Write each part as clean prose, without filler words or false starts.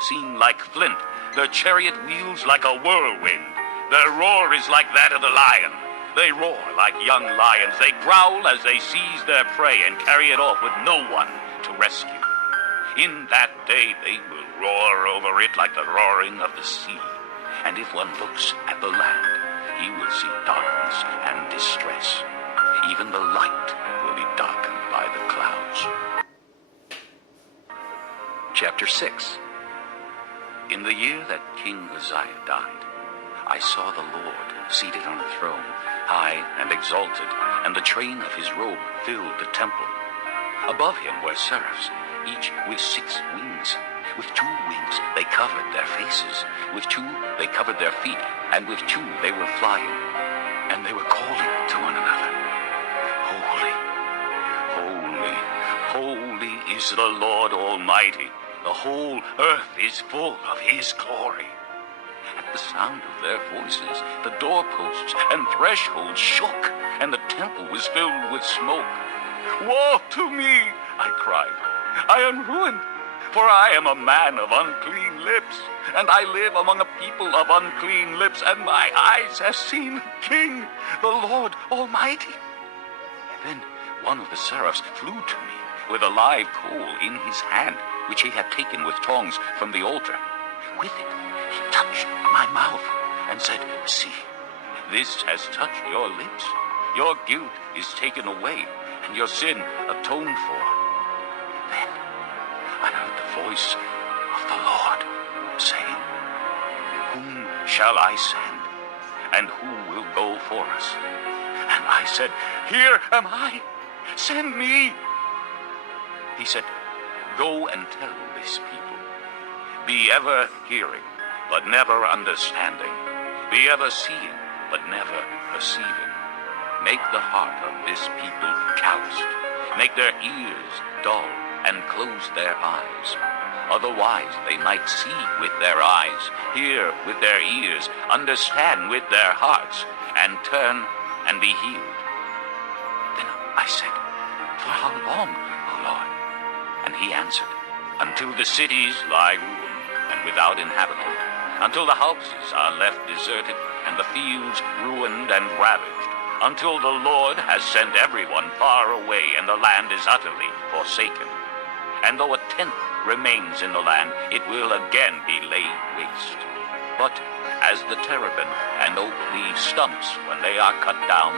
seem like flint, their chariot wheels like a whirlwind. Their roar is like that of the lion. They roar like young lions. They growl as they seize their prey and carry it off with no one to rescue. In that day they will roar over it like the roaring of the sea. And if one looks at the land, he will see darkness and distress. Even the light will be darkened by the clouds. Chapter 6. In the year that King Uzziah died, I saw the Lord seated on a throne, high and exalted, and the train of his robe filled the temple. Above him were seraphs, each with 6 wings. With 2 wings they covered their faces, with 2 they covered their feet, and with 2 they were flying. And they were calling to one another, Holy, holy, holy is the Lord Almighty. The whole earth is full of his glory. At the sound of their voices, the doorposts and thresholds shook, and the temple was filled with smoke. Woe to me, I cried. I am ruined, for I am a man of unclean lips, and I live among a people of unclean lips, and my eyes have seen the King, the Lord Almighty. Then one of the seraphs flew to me with a live coal in his hand, which he had taken with tongs from the altar. With it, he touched my mouth and said, See, this has touched your lips. Your guilt is taken away, and your sin atoned for. Then I heard the voice of the Lord saying, Whom shall I send, and who will go for us? And I said, Here am I, send me. He said, Go and tell this people, be ever hearing, but never understanding. Be ever seeing, but never perceiving. Make the heart of this people calloused. Make their ears dull, and close their eyes. Otherwise they might see with their eyes, hear with their ears, understand with their hearts, and turn and be healed. Then I said, For how long, O Lord? And he answered, Until the cities lie ruined and without inhabitant, until the houses are left deserted and the fields ruined and ravaged, until the Lord has sent everyone far away and the land is utterly forsaken. And though a tenth remains in the land, it will again be laid waste. But as the terebinth and oak leave stumps when they are cut down,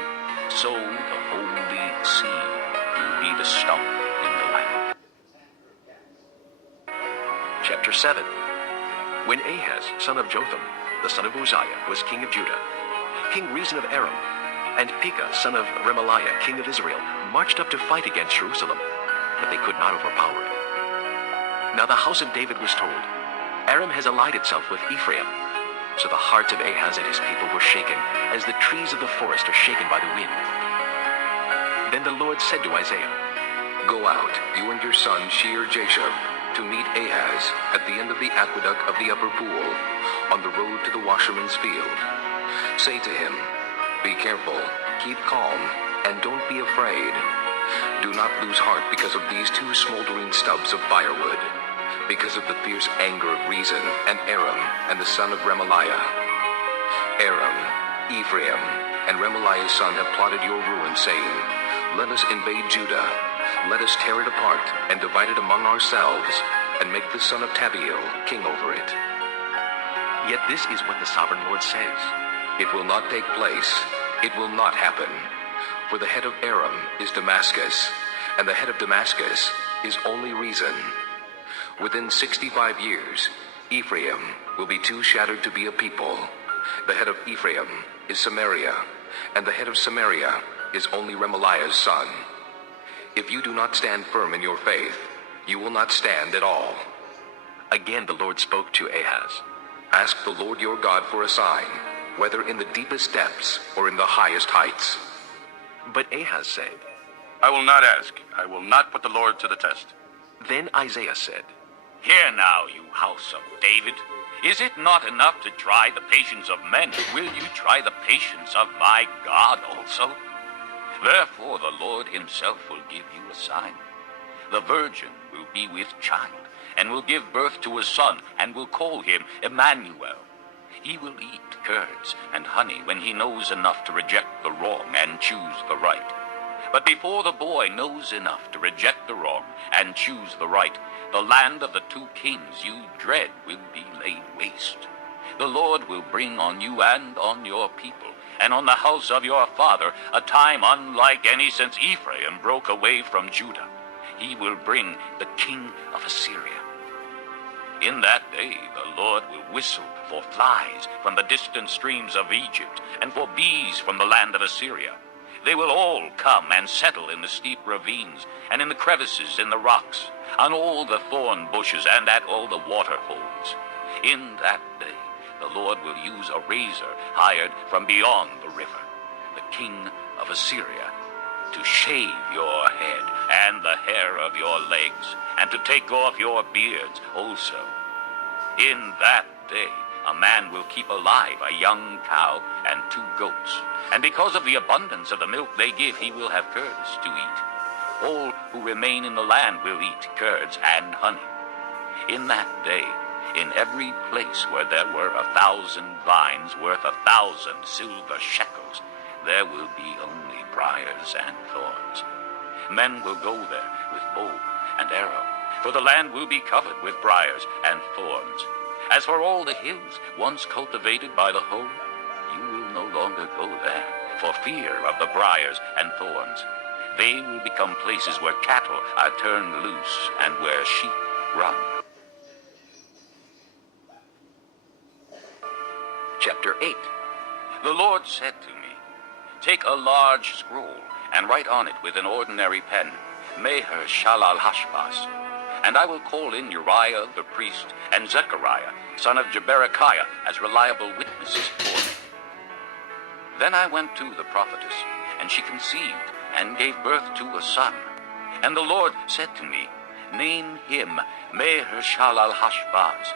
so the holy seed will be the stump in the land. Chapter 7. When Ahaz, son of Jotham, the son of Uzziah, was king of Judah, King Rezin of Aram, and Pekah, son of Remaliah, king of Israel, marched up to fight against Jerusalem, but they could not overpower it. Now the house of David was told, Aram has allied itself with Ephraim. So the hearts of Ahaz and his people were shaken, as the trees of the forest are shaken by the wind. Then the Lord said to Isaiah, Go out, you and your son Shear-Jashub, to meet Ahaz at the end of the aqueduct of the upper pool, on the road to the washerman's field. Say to him, Be careful, keep calm, and don't be afraid. Do not lose heart because of these 2 smoldering stubs of firewood, because of the fierce anger of Rezin and Aram and the son of Remaliah. Aram, Ephraim, and Remaliah's son have plotted your ruin, saying, Let us invade Judah. Let us tear it apart and divide it among ourselves, and make the son of Tabiel king over it. Yet this is what the sovereign Lord says. It will not take place. It will not happen. For the head of Aram is Damascus, and the head of Damascus is only Rezin. Within 65 years, Ephraim will be too shattered to be a people. The head of Ephraim is Samaria, and the head of Samaria is only Remaliah's son. If you do not stand firm in your faith, you will not stand at all. Again the Lord spoke to Ahaz. Ask the Lord your God for a sign, whether in the deepest depths or in the highest heights. But Ahaz said, I will not ask. I will not put the Lord to the test. Then Isaiah said, Hear now, you house of David. Is it not enough to try the patience of men? Will you try the patience of my God also? Therefore the Lord himself will give you a sign. The virgin will be with child, and will give birth to a son, and will call him Emmanuel. He will eat curds and honey when he knows enough to reject the wrong and choose the right. But before the boy knows enough to reject the wrong and choose the right, the land of the two kings you dread will be laid waste. The Lord will bring on you and on your people, and on the house of your father, a time unlike any since Ephraim broke away from Judah. He will bring the king of Assyria. In that day the Lord will whistle for flies from the distant streams of Egypt, and for bees from the land of Assyria. They will all come and settle in the steep ravines, and in the crevices in the rocks, on all the thorn bushes, and at all the water holes. In that day the Lord will use a razor hired from beyond the river, the king of Assyria, to shave your head and the hair of your legs, and to take off your beards also. In that day a man will keep alive a young cow and 2 goats, and because of the abundance of the milk they give, he will have curds to eat. All who remain in the land will eat curds and honey. In that day, in every place where there were 1,000 vines worth 1,000 silver shekels, there will be only briars and thorns. Men will go there with bow and arrow, for the land will be covered with briars and thorns. As for all the hills once cultivated by the hoe, you will no longer go there, for fear of the briars and thorns. They will become places where cattle are turned loose and where sheep run. Chapter 8. The Lord said to me, "Take a large scroll and write on it with an ordinary pen, Meher Shalal Hashbaz. And I will call in Uriah the priest and Zechariah, son of Jeberechiah, as reliable witnesses for me." Then I went to the prophetess, and she conceived and gave birth to a son. And the Lord said to me, "Name him Meher Shalal Hashbaz."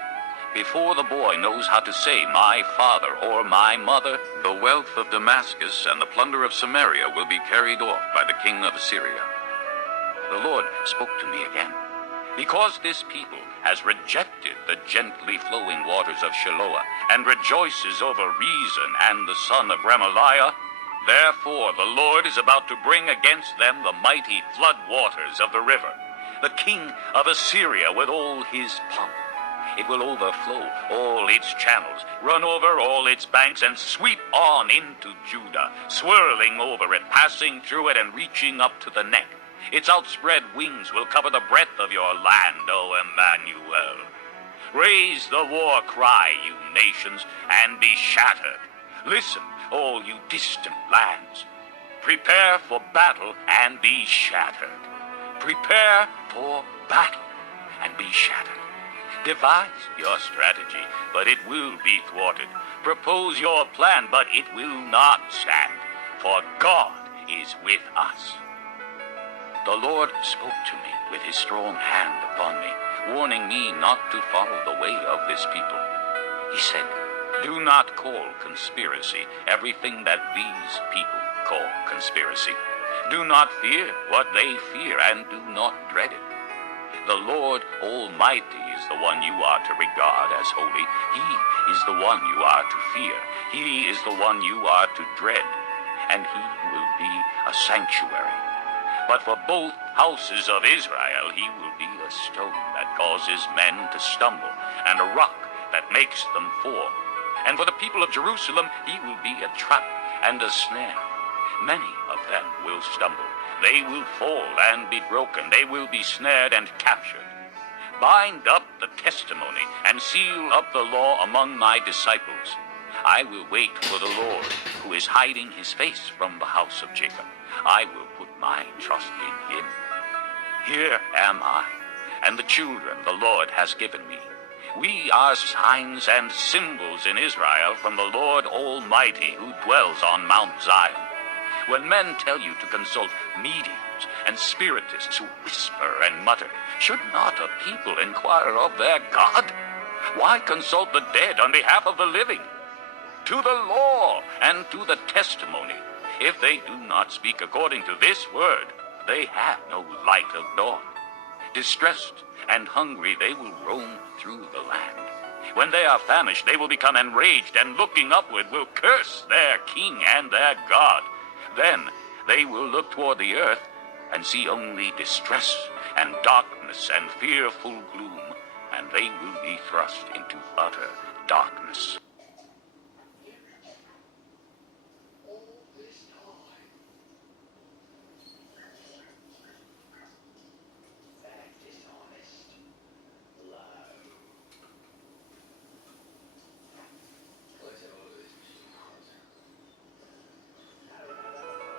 Before the boy knows how to say my father or my mother, the wealth of Damascus and the plunder of Samaria will be carried off by the king of Assyria. The Lord spoke to me again. Because this people has rejected the gently flowing waters of Shiloah and rejoices over Rezin and the son of Remaliah, therefore the Lord is about to bring against them the mighty flood waters of the river, the king of Assyria with all his pomp. It will overflow all its channels, run over all its banks, and sweep on into Judah, swirling over it, passing through it, and reaching up to the neck. Its outspread wings will cover the breadth of your land, O Emmanuel. Raise the war cry, you nations, and be shattered. Listen, all you distant lands. Prepare for battle and be shattered. Prepare for battle and be shattered. Devise your strategy, but it will be thwarted. Propose your plan, but it will not stand, for God is with us. The Lord spoke to me with his strong hand upon me, warning me not to follow the way of this people. He said, "Do not call conspiracy everything that these people call conspiracy. Do not fear what they fear, and do not dread it. The Lord Almighty is the one you are to regard as holy. He is the one you are to fear. He is the one you are to dread, and he will be a sanctuary. But for both houses of Israel he will be a stone that causes men to stumble, and a rock that makes them fall. And for the people of Jerusalem he will be a trap and a snare. Many of them will stumble. They will fall and be broken. They will be snared and captured. Bind up the testimony and seal up the law among my disciples. I will wait for the Lord, who is hiding his face from the house of Jacob. I will put my trust in him. Here am I, and the children the Lord has given me. We are signs and symbols in Israel from the Lord Almighty, who dwells on Mount Zion. When men tell you to consult mediums and spiritists who whisper and mutter, should not a people inquire of their God? Why consult the dead on behalf of the living? To the law and to the testimony. If they do not speak according to this word, they have no light of dawn. Distressed and hungry, they will roam through the land. When they are famished, they will become enraged, and looking upward will curse their king and their God. Then they will look toward the earth and see only distress and darkness and fearful gloom, and they will be thrust into utter darkness.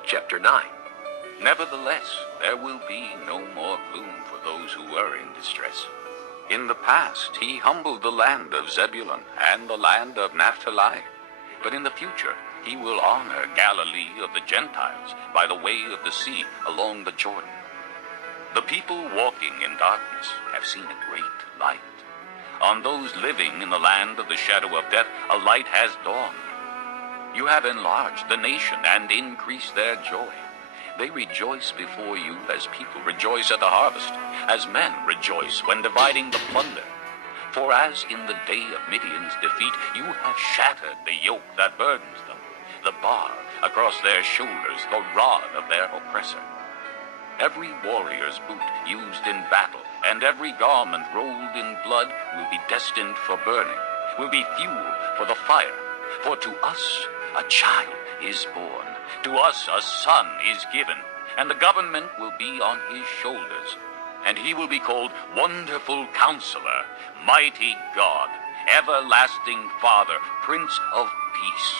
Chapter 9. Nevertheless, there will be no more gloom for those who were in distress. In the past, he humbled the land of Zebulun and the land of Naphtali. But in the future, he will honor Galilee of the Gentiles by the way of the sea along the Jordan. The people walking in darkness have seen a great light. On those living in the land of the shadow of death, a light has dawned. You have enlarged the nation and increased their joy. They rejoice before you as people rejoice at the harvest, as men rejoice when dividing the plunder. For as in the day of Midian's defeat, you have shattered the yoke that burdens them, the bar across their shoulders, the rod of their oppressor. Every warrior's boot used in battle, and every garment rolled in blood will be destined for burning, will be fuel for the fire. For to us a child is born, to us a son is given, and the government will be on his shoulders. And he will be called Wonderful Counselor, Mighty God, Everlasting Father, Prince of Peace.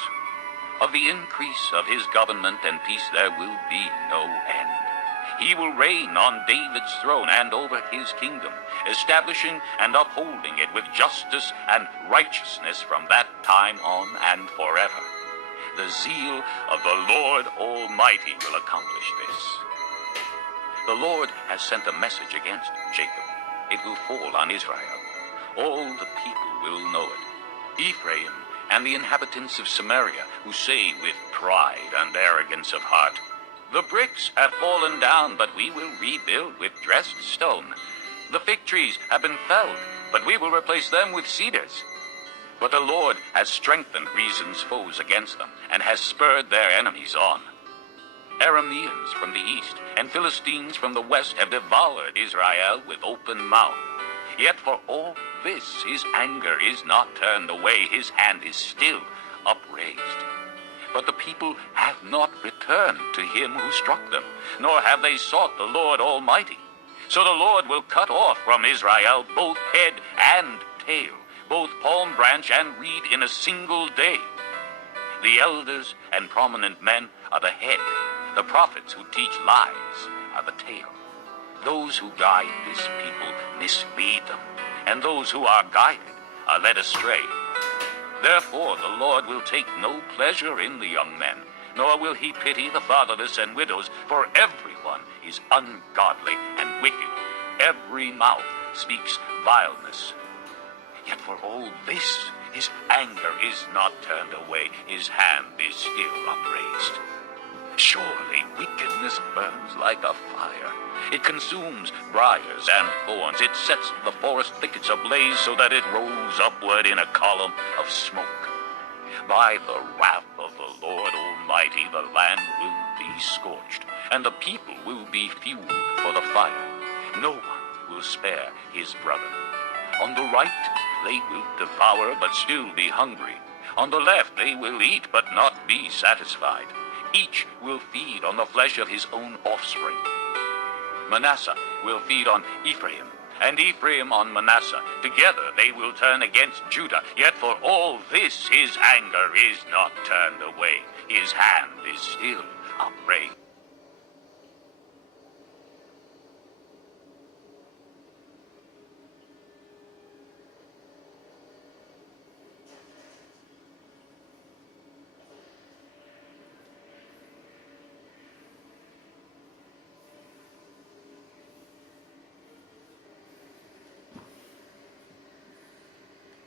Of the increase of his government and peace there will be no end. He will reign on David's throne and over his kingdom, establishing and upholding it with justice and righteousness from that time on and forever. The zeal of the Lord Almighty will accomplish this. The Lord has sent a message against Jacob. It will fall on Israel. All the people will know it. Ephraim and the inhabitants of Samaria, who say with pride and arrogance of heart, "The bricks have fallen down, but we will rebuild with dressed stone. The fig trees have been felled, but we will replace them with cedars." But the Lord has strengthened Reason's foes against them, and has spurred their enemies on. Arameans from the east and Philistines from the west have devoured Israel with open mouth. Yet for all this his anger is not turned away, his hand is still upraised. But the people have not returned to him who struck them, nor have they sought the Lord Almighty. So the Lord will cut off from Israel both head and tail, both palm branch and reed in a single day. The elders and prominent men are the head. The prophets who teach lies are the tail. Those who guide this people mislead them, and those who are guided are led astray. Therefore the Lord will take no pleasure in the young men, nor will he pity the fatherless and widows, for everyone is ungodly and wicked. Every mouth speaks vileness. Yet for all this, his anger is not turned away, his hand is still upraised. Surely wickedness burns like a fire. It consumes briars and thorns. It sets the forest thickets ablaze so that it rolls upward in a column of smoke. By the wrath of the Lord Almighty, the land will be scorched, and the people will be fuel for the fire. No one will spare his brother. On the right they will devour but still be hungry. On the left they will eat but not be satisfied. Each will feed on the flesh of his own offspring. Manasseh will feed on Ephraim, and Ephraim on Manasseh. Together they will turn against Judah. Yet for all this his anger is not turned away. His hand is still upraised.